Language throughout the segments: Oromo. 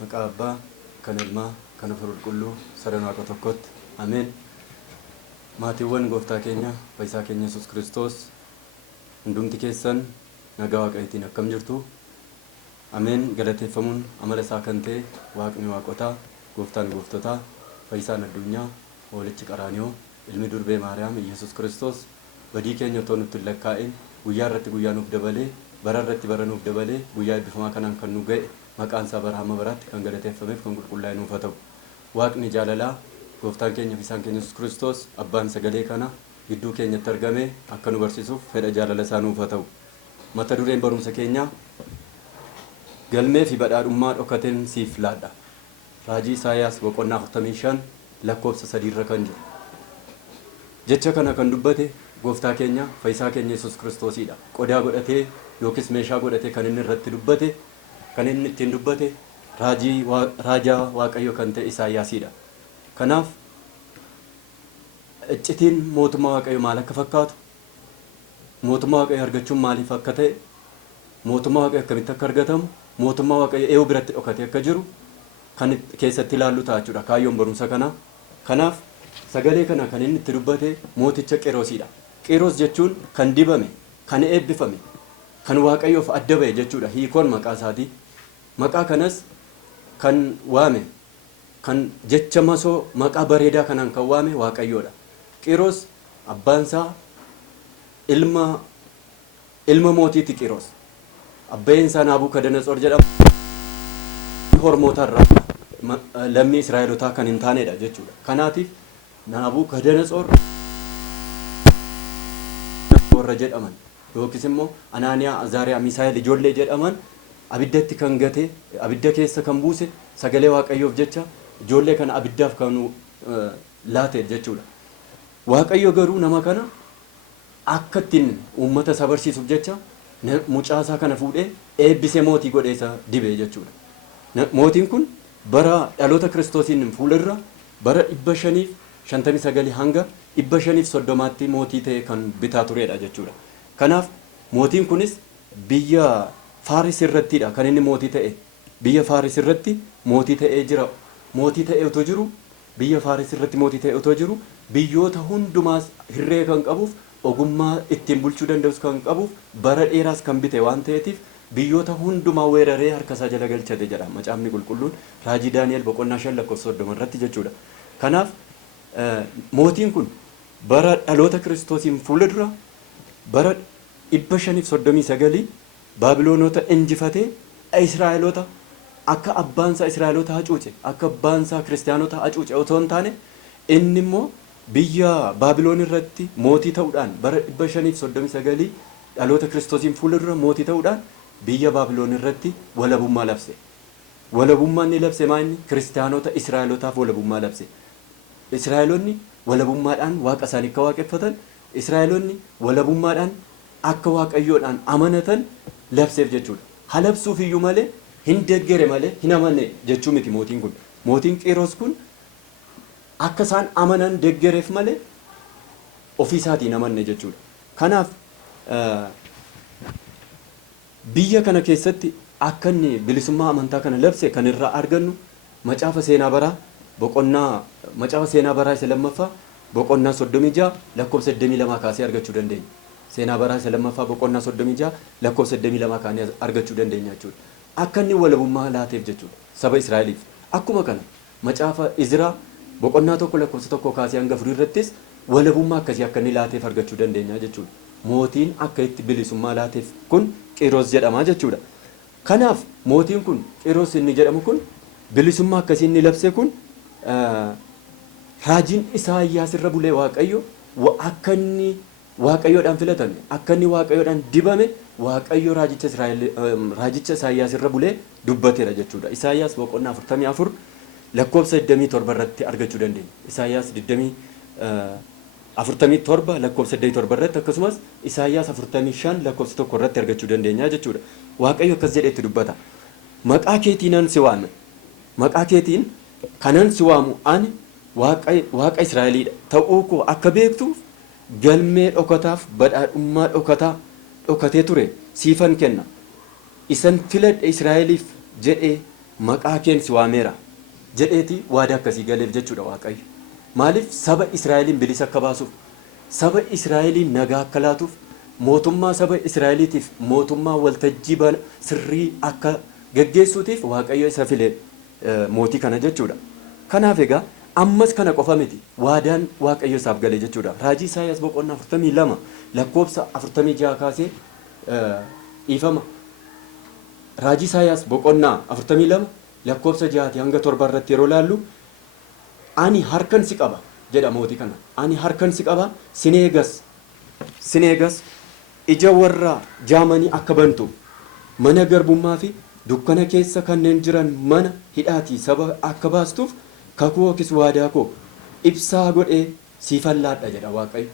Maqaa Abbaa, kan Ilmaa, kan Hafuura Qulqulluu, sadan Waaqa tokkotti. Ameen. Maatiiwwan gooftaa keenya, fayyisaa keenya Yesuus Kiristoos hundumti keessan nagaa Waaqayyootiin akkam jirtu. Ameen. Galateeffamuun amala isaa kan ta'e Waaqni waaqotaa, gooftaan gooftotaa, fayyisaan addunyaa, hoolichi qaraaniyoo, ilmi durbee Maariyaam Yesuus Kiristoos badii keenya otoo nutti hin lakkaa'in guyyaa irratti guyyaa nuuf dabalee, bara irratti bara nuuf dabalee, guyyaa eebbifamaa kanaan kan nu ga'e maqaan isaa bara hamma baraatti kan galateeffameef kan qulqullaa'e nuuf haa ta'u. Waaqni jaalalaa, gooftaan keenya fi isaan keenya Yesuus Kiristoos abbaan sagalee kana gidduu keenyatti argame akka nu barsiisuuf fedha jaalala isaa nuuf haa ta'u. Mata dureen barumsa keenyaa galmee fi badhaadhummaa dhokateen siif laadha. Raajii Isaayaas boqonnaa 45 lakkoofsa 3 irra kan jiru. Jecha kana kan dubbate gooftaa keenya fayyisaa keenya Yesuus Kiristoosidha. Qodaa godhatee yookiis meeshaa godhatee kan inni irratti dubbate, kan inni ittiin dubbate raajaa Waaqayyo kan ta'e Isaayaasidha. Kanaaf iccitiin mootummaa Waaqayyo maal akka fakkaatu, mootummaa Waaqayyo argachuun maaliif akka ta'e, mootummaa Waaqayyo akkamitti akka argatamu, mootummaa Waaqayyo eewu biratti dhokatee akka jiru kan keessatti ilaallu ta'a jechuudha kaayyoon barumsa kanaa. Kanaaf sagalee kana kan inni itti dubbate mooticha Qiroosidha. Qiroos jechuun kan dibame, kan eebbifame, kan Waaqayyoof adda ba'e jechuudha hiikoon maqaa isaatii. Maqaa kanas kan waame, kan jecha masoo maqaa bareedaa kanaan kan waame Waaqayyoodha. Qiroos abbaan isaa ilma mootiiti. Qiroos abbaan isaa Naabuukadanatsor jedhama. Hormoota irraa lammii Israa'elotaa kan hin taanedha jechuudha. Kanaatiif Naabuukadanatsor warra jedhaman yookiis immoo Anaaniyaa, Azaariyaa, Misaa'el ijoollee jedhaman abiddatti kan gate, abidda keessa kan buuse sagalee Waaqayyoof jecha ijoollee kana abiddaaf kan laate jechuudha. Waaqayyo garuu nama kana akka ittiin uummata isa barsiisuuf jecha mucaasaa kana fuudhee eebbisee mootii godhee isa dibe jechuudha. Mootiin kun bara dhaloota Kiristoosiin fuuldura bara 559 hanga 530tti mootii ta'e kan bitaa turedha jechuudha. Kanaaf mootiin kunis biyya Faaris irrattidha kan inni mootii ta'e. Biyya Faaris irratti mootii ta'ee jira. Mootii ta'ee otoo jiru, biyya Faaris irratti mootii ta'ee otoo jiru, biyyoota hundumaas hirree kan qabuuf, ogummaa ittiin bulchuu danda'us kan qabuuf, bara dheeraas kan bite waan ta'eetiif biyyoota hundumaa weeraree harka isaa jala galchate jedha macaafni qulqulluun raajii Daani'el boqonnaa 5 lakkoofsa 30 irratti jechuudha. Kanaaf mootiin kun bara dhaloota Kiristoosiin fuuldura bara 539 Baabiloonota injifatee Israa'eloota akka abbaan isaa Israa'eloota hacuuce, akka abbaan isaa Kiristaanota hacuuce otoo hin taane inni immoo biyya Baabiloon irratti mootii ta'uudhaan bara 539 dhaloota Kiristoosiin fuuldura mootii ta'uudhaan biyya Baabiloon irratti walabummaa labse. Walabummaa inni labse maali? Kiristaanota Israa'elotaaf walabummaa labse. Israa'eloonni walabummaadhaan waaqa isaanii akka waaqeffatan, Israa'eloonni walabummaadhaan akka Waaqayyoodhaan amanatan labseef jechuudha. Halabsuuf iyyuu malee hin deggere malee hin amanne jechuu miti mootiin kun. Mootiin Qiroos kun akka isaan amanan deggereef malee ofii isaatiin amanne jechuudha. Kanaaf biyya kana keessatti akka inni bilisummaa amantaa kana labse kan irraa argannu macaafa seenaa baraa isa lammaffaa boqonnaa 36 lakkoofsa 22 kaasee argachuu dandeenya. Seenaa baraa isa lammaffaa boqonnaa 36 lakkoofsa 22 kaanee argachuu dandeenya jechuudha. Akka inni walabummaa laateef jechuudha saba Israa'eliif. Akkuma kana macaafa Izraa boqonnaa 1 lakkoofsa 1 kaasee hanga 4 irrattis walabummaa akkasii akka inni laateef argachuu dandeenya jechuudha. Mootiin akka itti bilisummaa laateef kun Qiroos jedhama jechuudha. Kanaaf mootiin kun Qiroos inni jedhamu kun bilisummaa akkasii inni labse kun raajiin Isaayyaas irra bulee Waaqayyo akka inni Waaqayyoodhaan filatame, akka inni Waaqayyoodhaan dibame Waaqayyo raajicha Isaayyaas irra bulee dubbateera jechuudha. Isaayyaas boqonnaa 44 lakkoofsa 27 irratti argachuu dandeenya. Isaayyaas 47 lakkoofsa 27 irratti akkasumas Isaayyaas 45 lakkoofsa 1 irratti argachuu dandeenya jechuudha. Waaqayyo akkas jedheetti dubbata. Maqaa keetiinan si waame. Maqaa keetiin kanan si waamu ani Waaqa Israa'eliidha. Ta'uu koo akka beektuuf galmee dhokataaf badhaadhummaa dhokatee ture siifan kenna. Isan filadhe Israa'eliif jedhee maqaa keen si waameera jedheeti waadaa akkasii galeef jechuudha Waaqayyo. Maaliif saba Israa'eliin bilisa akka baasuuf, saba Israa'eliin nagaa akka laatuuf, mootummaa saba Israa'eliitiif mootummaa waltajjii sirrii akka geggeessuutiif Waaqayyo isa filee mootii kana jechuudha. Kanaaf egaa ammas kana qofa miti waadaan Waaqayyo isaaf galee jechuudha. Raajii Isaayyaas boqonnaa 42 lakkoofsa 46 kaasee dhiifama. Raajii Isaayyaas boqonnaa 42 lakkoofsa 6 hanga 7 irratti yeroo laallu ani harkan si qaba jedha mootii kana. Ani harkan si qaba sin eegas ija warra jaamanii akka bantu mana garbummaa fi dukkana keessa kanneen jiran mana hidhaatii saba akka baastuuf kakuu yookiis waadaa koo ibsaa godhee siifalladha jedha Waaqayyo.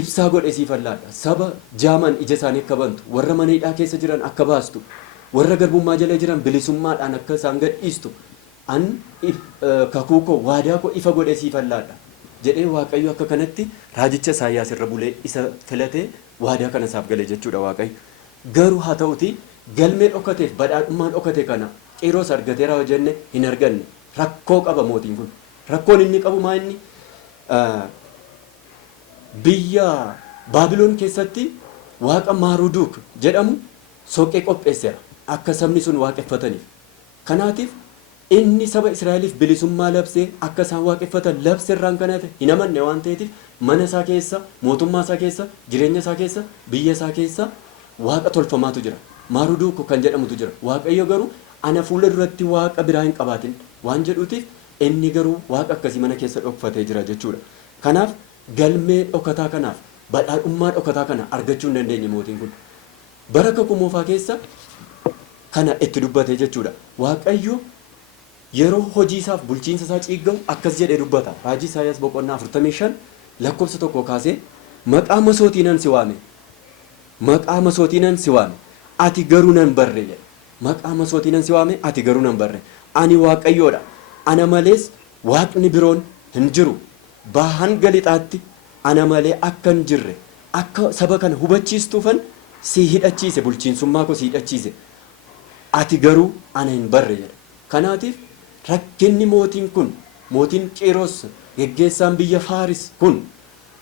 Ibsaa godhee siifalladha. Saba jaaman ija isaanii akka bantu, warra mana hidhaa keessa jiran akka baastu, warra garbummaa jala jiran bilisummaadhaan akka isaan gadhiistu an kakuu koo waadaa koo ifa godhee siifalladha jedhee Waaqayyo akka kanatti raajicha Isaayyaas irra bulee isa filatee waadaa kana isaaf galee jechuudha Waaqayyo. Garuu haa ta'uti galmee dhokateef badhaadhummaa dhokate kana Qiiros argateera yoo jenne hin arganne. Rakkoo qaba mootiin kun. Rakkoon inni qabu maa inni biyya Baabiloon keessatti waaqa Maaruduuk jedhamu soqee qopheesseera akka sabni sun waaqeffataniif. Kanaatiif inni saba Israa'eliif bilisummaa labsee akka isaan waaqeffatan labseerraan kanaaf hin amanne waan ta'eetiif mana isaa keessa, mootummaa isaa keessa, jireenya isaa keessa, biyya isaa keessa waaqa tolfamaatu jira. Maaruduuk kan jedhamutu jira. Waaqayyo garuu ana fuula duratti waaqa biraa hin qabaatin waan jedhuutiif inni garuu waaqa akkasii mana keessa dhokfatee jira jechuudha. Kanaaf galmee dhokataa kanaaf badhaadhummaa dhokataa kana argachuu hin dandeenye mootiin kun. Bara kakuu moofaa keessa kana itti dubbate jechuudha. Waaqayyo yeroo hojii isaaf bulchiinsa isaa ciiggamu akkas jedhee dubbata. Raajii Isaayyaas boqonnaa 45 lakkoofsa 1 kaasee maqaa masootiinan si waame. Maqaa masootiinan si waame. Ati garuu nan barre jedha. Maqaa masootiinan si waame ati garuu nan barre. Ani Waaqayyoodha. Ana malees waaqni biroon hin jiru. Bahan galixaatti ana malee akka hin jirre akka saba kana hubachiistuufan si hidhachiise bulchiinsummaa koo si hidhachiise. Ati garuu ana hin barre jedha. Kanaatiif rakkinni mootiin kun mootiin Qiiros geggeessaan biyya Faaris kun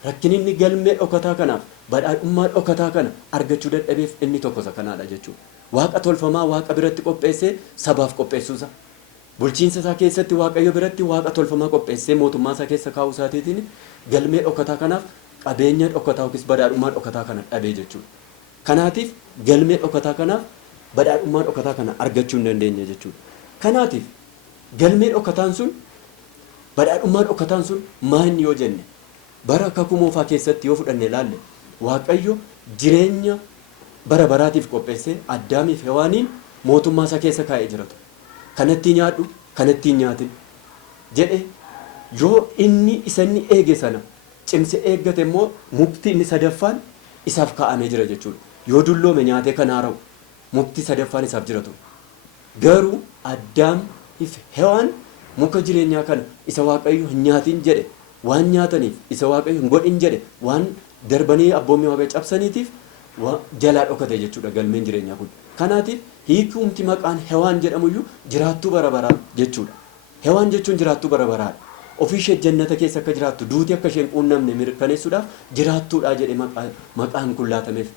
rakkinni inni galmee dhokataa kanaaf badhaadhummaa dhokataa kana argachuu dadhabeef inni tokko isa kanaadha jechuudha. Waaqa tolfamaa waaqa biratti qopheessee sabaaf qopheessuusa. Bulchiinsa isaa keessatti Waaqayyo biratti waaqa tolfamaa qopheessee mootummaa isaa keessa kaa'uu isaatiin galmee dhokataa kanaaf qabeenya dhokataa yookiis badhaadhummaa dhokataa kana dhabee jechuudha. Kanaatiif galmee dhokataa kanaaf badhaadhummaa dhokataa kana argachuu hin dandeenye jechuudha. Kanaatiif galmee dhokataan sun badhaadhummaa dhokataan sun maanni yoo jenne bara kakuu moofaa keessatti yoo fudhanne ilaalle Waaqayyo jireenya bara baraatiif qopheessee Addaamiif Hewaaniin mootummaa isaa keessa kaa'ee jiratu. Kanatti nyaadhu kanatti hin nyaatin jedhe yoo inni isanni eege sana cimse eeggate immoo mukti inni sadaffaan isaaf kaa'amee jira jechuudha. Yoo dulloome nyaatee kan haara'u mukti sadaffaan isaaf jiratu. Garuu Addaamiif Hewaan muka jireenyaa kana isa Waaqayyo hin nyaatin jedhe waan nyaataniif isa Waaqayyo hin godhin jedhe waan darbanii abboommii Waaqayyo cabsaniitiif jalaa dhokate jechuudha galmeen jireenyaa kun. Kanaatiif hiikumti maqaan Hewaan jedhamuyyuu jiraattuu bara baraa jechuudha. Hewaan jechuun jiraattuu bara baraadha. Ofii ishee jannata keessa akka jiraattu duuti akka isheen quunnamne mirkaneessuudhaaf jiraattuudha jedhe maqaan kun laatameef.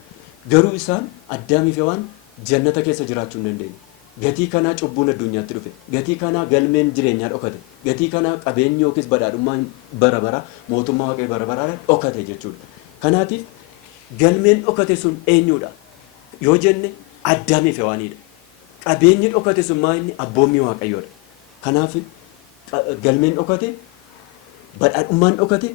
Garuu isaan Addaamiif Hewaan jannata keessa jiraachuu hin dandeenye. Gatii kanaa cubbuun addunyaatti dhufe. Gatii kanaa galmeen jireenyaa dhokate. Gatii kanaa qabeenyi yookiis badhaadhummaan bara baraa mootummaa Waaqayyo bara baraa dhokate jechuudha. Kanaatiif galmeen dhokate sun eenyudha yoo jenne Addaamiif Hewaanidha. Qabeenyi dhokate sun maa inni abboommii Waaqayyoodha. Kanaaf galmeen dhokate badhaadhummaan dhokate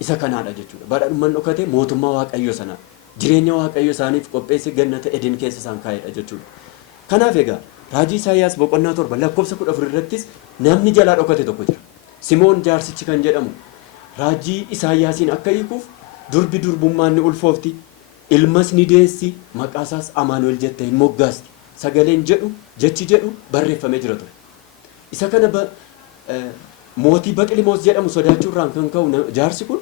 isa kanaadha jechuudha. Badhaadhummaan dhokate mootummaa Waaqayyo sanaa jireenya Waaqayyo isaaniif qopheesse gannata Eden keessa isaan kaa'edha jechuudha. Kanaaf egaa raajii Isaayyaas boqonnaa 7 lakkoofsa 14 irrattis namni jalaa dhokate tokko jira. Simoon jaarsichi kan jedhamu raajii Isaayyaasiin akka hiikuuf durbi durbummaan ni ulfoofti. Ilmas ni deessi maqaasaas Amaanu'el jette hin moggaasti. Sagaleen jedhu jechi jedhu barreeffamee jira ture. Isa kana mootii Baqlimoos jedhamu sodaachuurraan kan ka'u jaarsi kun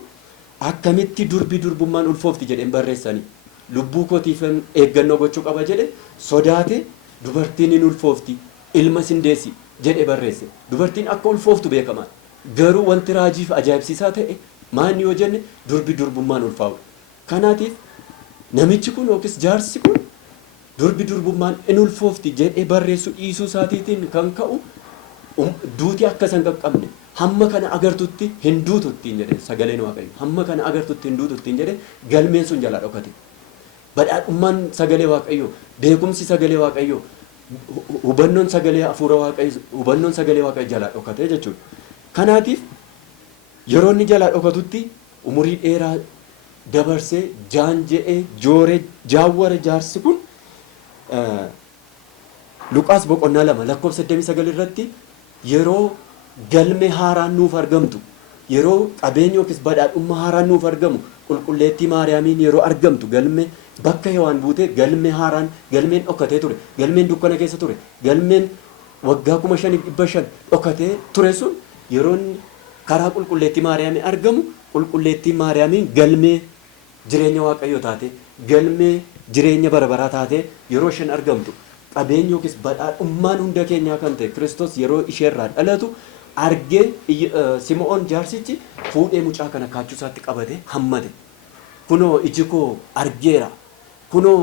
akkamitti durbi durbummaan ulfoofti jedheen barreessanii lubbuu kootiif eeggannoo gochuu qaba jedhe sodaate dubartiin hin ulfoofti ilma sindeessi jedhe barreesse. Dubartiin akka ulfooftu beekamaa. Garuu wanti raajiif ajaa'ibsiisaa ta'e maanni yoo jenne durbi durbummaan ulfaa'u. Kanaatiif namichi kun yookiis jaarsi kun durbi durbummaan in ulfoofti jedhee barreessu dhiisuu isaatiitiin kan ka'u duuti akka san qaqqabne hamma kana agartutti hin duututtiin jedhe sagaleen Waaqayyo. Hamma kana agartutti hin duututtiin jedhe galmeen sun jalaa dhokate. Badhaadhummaan sagalee Waaqayyo, beekumsi sagalee Waaqayyo, hubannoon sagalee hafuura Waaqayyo, hubannoon sagalee Waaqayyo jalaa dhokate jechuudha. Kanaatiif yeroo inni jalaa dhokatutti umurii dheeraa dabarsee jaan jedhee jooree jaawwara jaarsi kun Luqaas boqonnaa 2:29 irratti yeroo galme haaraan nuuf argamtu, yeroo qabeenyi yookiis badhaadhummaa haaraan nuuf argamu qulqulleettii Maariyaamiin yeroo argamtu galme bakka Hewaan buutee galme haaraan galmeen dhokatee ture, galmeen dukkana keessa ture, galmeen waggaa 5,500 dhokatee ture sun yeroo karaa qulqulleettii Maariyaamiin argamu qulqulleettii Maariyaamiin galmee jireenya Waaqayyoo taate, galmee jireenya barabaraa taate yeroo isheen argamtu qabeenyi yookiis badhaadhummaan hunda keenyaa kan ta'e Kiristoos yeroo isheerraa dhalatu argee Simo'oon jaarsichi fuudhee mucaa kana kaachuu isaatti qabate hammate. Kunoo iji koo argeera, kunoo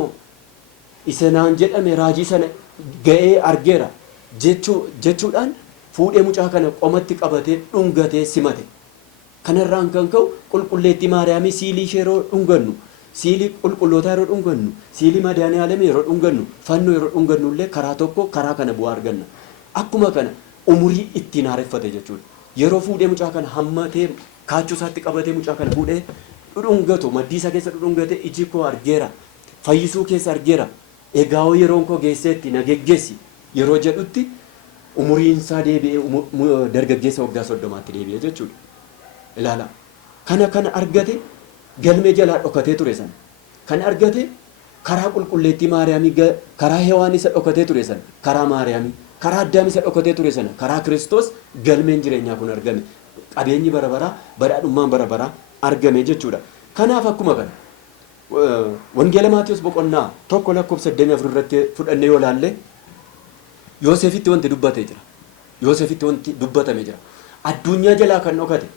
isa naan jedhame raajii sana ga'ee argeera jechuudhaan fuudhee mucaa kana qomatti qabatee dhungatee simate. Kanarraan kan ka'u qulqulleettii Maariyaamii siilii ishee yeroo dhungannu, siilii qulqullootaa yeroo dhungannu, siilii madaani'aalamii yeroo dhungannu, fannoo yeroo dhungannu illee karaa tokko karaa kana bu'aa arganna. Akkuma kana umurii ittiin haareffate jechuudha. Yeroo fuudhee mucaa kana hammatee kaachuu isaatti qabatee mucaa kana fuudhee dhudhungatu maddii isaa keessa dhudhungate iji koo argeera, fayyisuu keessa argeera, egaa yeroon koo geesseetti na geggeessi yeroo jedhutti umuriin isaa deebi'ee dargaggeessa waggaa 30tti deebi'ee jechuudha. Ilaala. Kana argate galmee jalaa dhokatee ture sana. Kan argate karaa qulqulleettii Maariyaamii, karaa Hewaan isa dhokatee ture sana, karaa Maariyaamii, karaa Addaam isa dhokatee ture sana, karaa Kiristoos galmeen jireenyaa kun argame. Qabeenyi barabaraa, badhaadhummaan barabaraa argame jechuudha. Kanaaf akkuma kana wangeela Maatiyos boqonnaa 1:84 irratti fudhannee yoo laalle Yoosefitti wanti dubbatee jira. Yoosefitti wanti dubbatame jira. Addunyaa jalaa kan dhokate.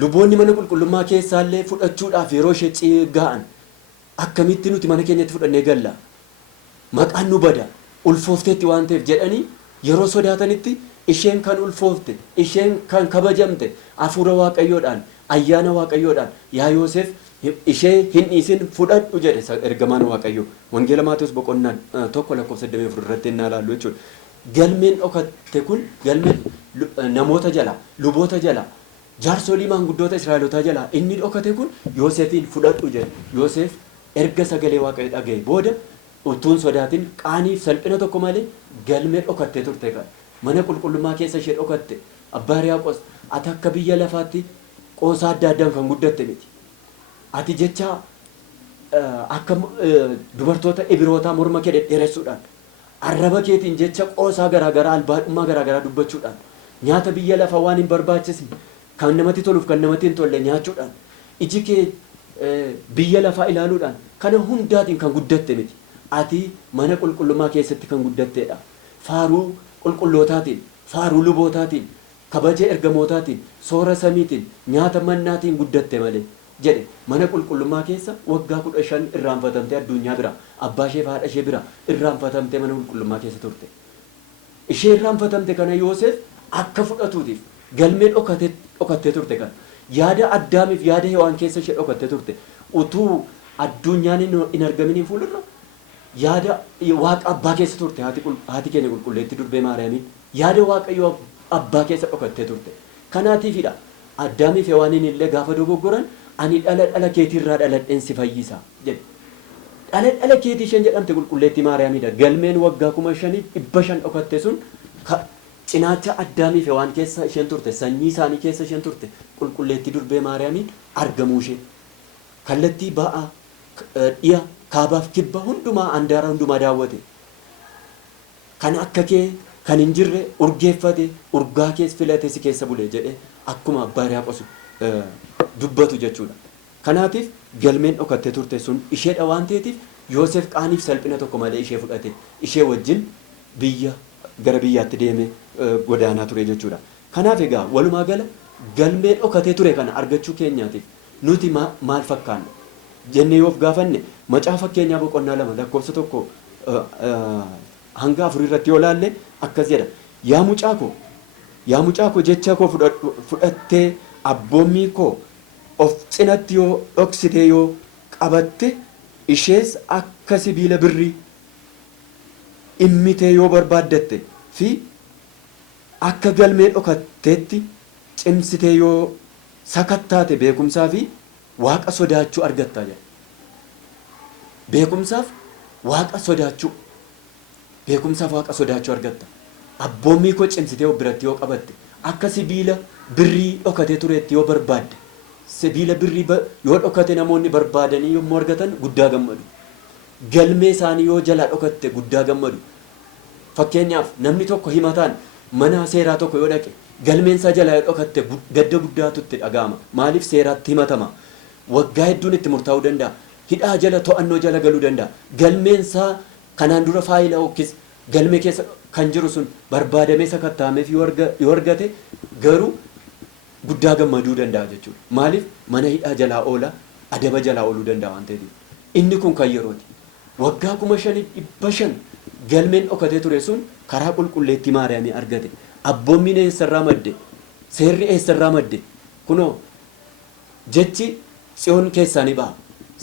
Luboonni mana qulqullummaa keessaallee fudhachuudhaaf yeroo ishee ciiga'an akkamitti nuti mana keenyatti fudhannee galla? Maqaan nu bada, ulfoofteetti waan ta'eef jedhanii yeroo sodaatanitti isheen kan ulfoofte, isheen kan kabajamte hafuura Waaqayyoodhaan, ayyaana Waaqayyoodhaan yaa Yoosef ishee hin dhiisin fudhadhu jedhe ergamaan Waaqayyoo. Wangeela Maatiyos boqonnaa 1:84 irratti innaa ilaallu jechuudha. Galmeen dhokate kun galmeen namoota jala, luboota jala, jaarsolii maanguddoota Israa'elootaa jala inni dhokate kun Yoosefiin fudhadhu jedhe. Yoosef erga sagalee Waaqayyoo dhaga'e booda utuun sodaatin qaaniif salphina tokko malee galmee dhokattee turte kan. Mana qulqullummaa keessa ishee dhokatte. Abbaa Hiriyaaqos ati akka biyya lafaatti qoosaa adda addaan kan guddatte miti. Ati jecha akka dubartoota Ibrootaa morma kee dhedheeressuudhaan arraba keetiin jecha qoosaa garaagaraa albaadhummaa garaagaraa dubbachuudhaan nyaata biyya lafaa waan hin barbaachisne kan namatti toluuf kan namatti hin tolle nyaachuudhaan iji kee biyya lafaa ilaaluudhaan kana hundaatiin kan guddatte miti. Ati mana qulqullummaa keessatti kan guddatteedha. Faaruu qulqullootaatiin, faaruu lubootaatiin, kabaja ergamootaatiin, soora samiitiin, nyaata mannaatiin guddatte malee jedhe. Mana qulqullummaa keessa waggaa 15 irraanfatamtee addunyaa bira, abbaa ishee fi haadha ishee bira irraanfatamtee mana qulqullummaa keessa turte. Ishee irraanfatamte kana Yoosef akka fudhatuutiif galmee dhokattee turte kana. Yaada Addaamiif yaada Hewaan keessa ishee dhokattee turte. Utuu addunyaan hin argaminiin fuuldura yaada Waaqa abbaa keessa turte haati keenya qulqulleetti durbee Maariyaamiin yaada Waaqayyoo abbaa keessa dhokattee turte. Kanaatiifidha Addaamiif Hewaaniin illee gaafa dogoggoran ani dhala keetiirraa dhaladheen si fayyisa jedhe. Dhala keetii isheen jedhamte qulqulleettii Maariyaamiidha. Galmeen waggaa 5,500 dhokatte sun cinaacha Addaamiif Hewaan keessa isheen turte, sanyii isaanii keessa isheen turte qulqulleettii durbee Maariyaamiin argamuu ishee. Kallattii ba'aa dhiya kaabaaf kibba hundumaa andaara hundumaa daawwate. Kan akka kee kan hin jirre urgeeffate urgaa keessa filate si keessa bule jedhe akkuma abbaa Hiriyaaqos dubbatu jechuudha. Kanaatiif galmeen dhokattee turte sun isheedha waan ta'eetiif Yoosef qaaniif salphina tokko malee ishee fudhate ishee wajjin biyya gara biyyaatti deeme godaanaa ture jechuudha. Kanaaf egaa walumaa gala galmee dhokatee ture kana argachuu keenyaatiif nuti maal fakkaanna jennee yoo of gaafanne macaa fakkeenyaa boqonnaa 2 lakkoofsa 1 hanga 4 irratti yoo laalle akkas jedha. Yaa mucaa koo jecha koo fudhattee abboommii koo of cinatti yoo dhoksitee yoo qabatte ishees akka sibiila birrii immitee yoo barbaaddatte fi akka galmee dhokatteetti cimsitee yoo sakattaate beekumsaa fi waaqa sodaachuu argattaa jedha. Beekumsaaf waaqa sodaachuu argatta. Abboommii koo cimsitee of biratti yoo qabatte akka sibiila birrii dhokatee tureetti yoo barbaadde sibiila birrii yoo dhokate namoonni barbaadanii yommuu argatan guddaa gammadu. Galmee isaanii yoo jalaa dhokatte guddaa gammadu. Fakkeenyaaf namni tokko himataan mana seeraa tokko yoo dhaqe galmeen isaa jalaa yoo dhokatte gadda guddaatu itti dhaga'ama. Maaliif seeraatti himatama? Waggaa hedduun itti murtaa'uu danda'a. Hidhaa jala to'annoo jala galuu danda'a. Galmeen isaa kanaan dura faayilaa yookiis galmee keessa kan jiru sun barbaadamee sakattaameef yoo argate garuu guddaa gammaduu danda'a jechuudha. Maaliif mana hidhaa jalaa oola adaba jalaa ooluu danda'a waan ta'eef. Inni kun kan yerooti. Waggaa 5,500 galmeen dhokatee ture sun karaa qulqulleettii Maariyaamii argate. Abboommiin eessarraa madde? Seerri eessarraa madde? Kunoo jechi Tsiyoon keessaa ni ba'a.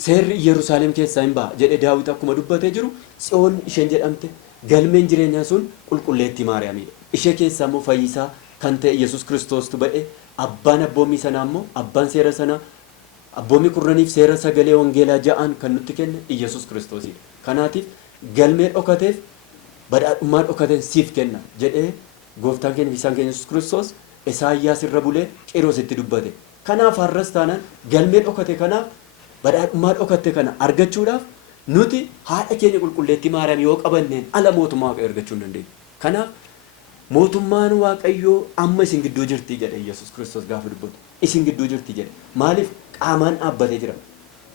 Seerri Yerusaalem keessaa hin ba'a jedhe Daawit akkuma dubbatee jiru Tsiyoon isheen jedhamte galmeen jireenyaa sun qulqulleettii Maariyaamiidha. Ishee keessaa immoo fayyisaa kan ta'e Yesuus Kiristoostu ba'e. Abbaan abboommii sanaa immoo abbaan seera sanaa abboommii kurnaniif seera sagalee wangeelaa ja'aan kan nutti kenne Yesuus Kiristoosidha. Kanaatiif galmee dhokateef badhaadhummaa dhokateen siif kenna jedhee gooftaan keenya isaan keenya Yesuus Kiristoos Isaayyaas irra bulee Qiroositti dubbate. Kanaaf har'as taanaan galmee dhokate kanaaf badhaadhummaa dhokate kana argachuudhaaf nuti haadha keenya qulqulleettii Maariyaam yoo qabanneen ala mootummaa Waaqayyoo argachuu hin dandeenyu. Kanaaf mootummaan Waaqayyoo amma isin gidduu jirti jedhe Yesuus Kiristoos gaafa dubbatu. Isin gidduu jirti jedhe. Maaliif qaamaan dhaabbatee jira?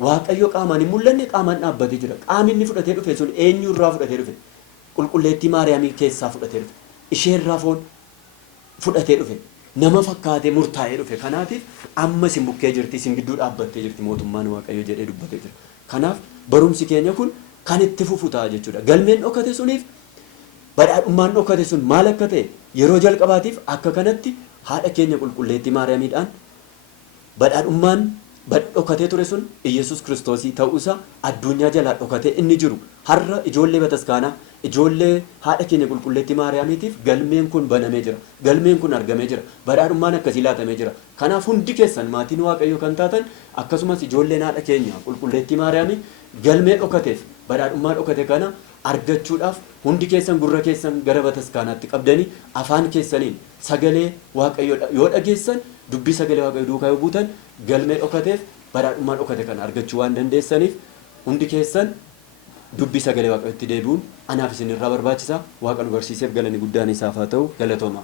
Waaqayyoo qaamaan hin mul'anne qaamaan dhaabbatee jira. Qaamni inni fudhatee dhufe sun eenyurraa fudhatee dhufe? Qulqulleettii Maariyaamii keessaa fudhatee dhufe. Isheerraa foon fudhatee dhufe. Nama fakkaatee murtaa'ee dhufe. Kanaatiif amma isin bukkee jirti, isin gidduu dhaabbattee jirti mootummaan Waaqayyoo jedhee dubbatee jira. Kanaaf barumsi keenya kun kan itti fufu ta'a jechuudha. Galmeen dhokate suniif badhaadhummaan dhokate sun maal akka ta'e yeroo jalqabaatiif akka kanatti haadha keenya qulqulleettii Maariyaamiidhaan badhaadhummaan dhokatee ture sun Yesuus Kiristoosii ta'uusaa addunyaa jalaa dhokatee inni jiru har'a ijoollee bataskaanaa ijoollee haadha keenya qulqulleettii Maariyaamiitiif galmeen kun banamee jira. Galmeen kun argamee jira. Badhaadhummaan akkasii laatamee jira. Kanaaf hundi keessan maatiin Waaqayyoo kan taatan akkasumas ijoolleen haadha keenya qulqulleettii Maariyaamii galmee dhokateef badhaadhummaa dhokate kana argachuudhaaf hundi keessan gurra keessan gara bataskaanaatti qabdanii afaan keessaniin sagalee Waaqayyoo yoo dhageessan dubbii sagalee Waaqayyoo duukaa yoo buutan galmee dhokateef badhaadhummaa dhokate kana argachuu waan dandeessaniif hundi keessan dubbii sagalee Waaqayyootti deebi'uun anaaf isin irraa barbaachisa. Waaqa nu barsiiseef galanni guddaan isaaf haa ta'u. Galatooma.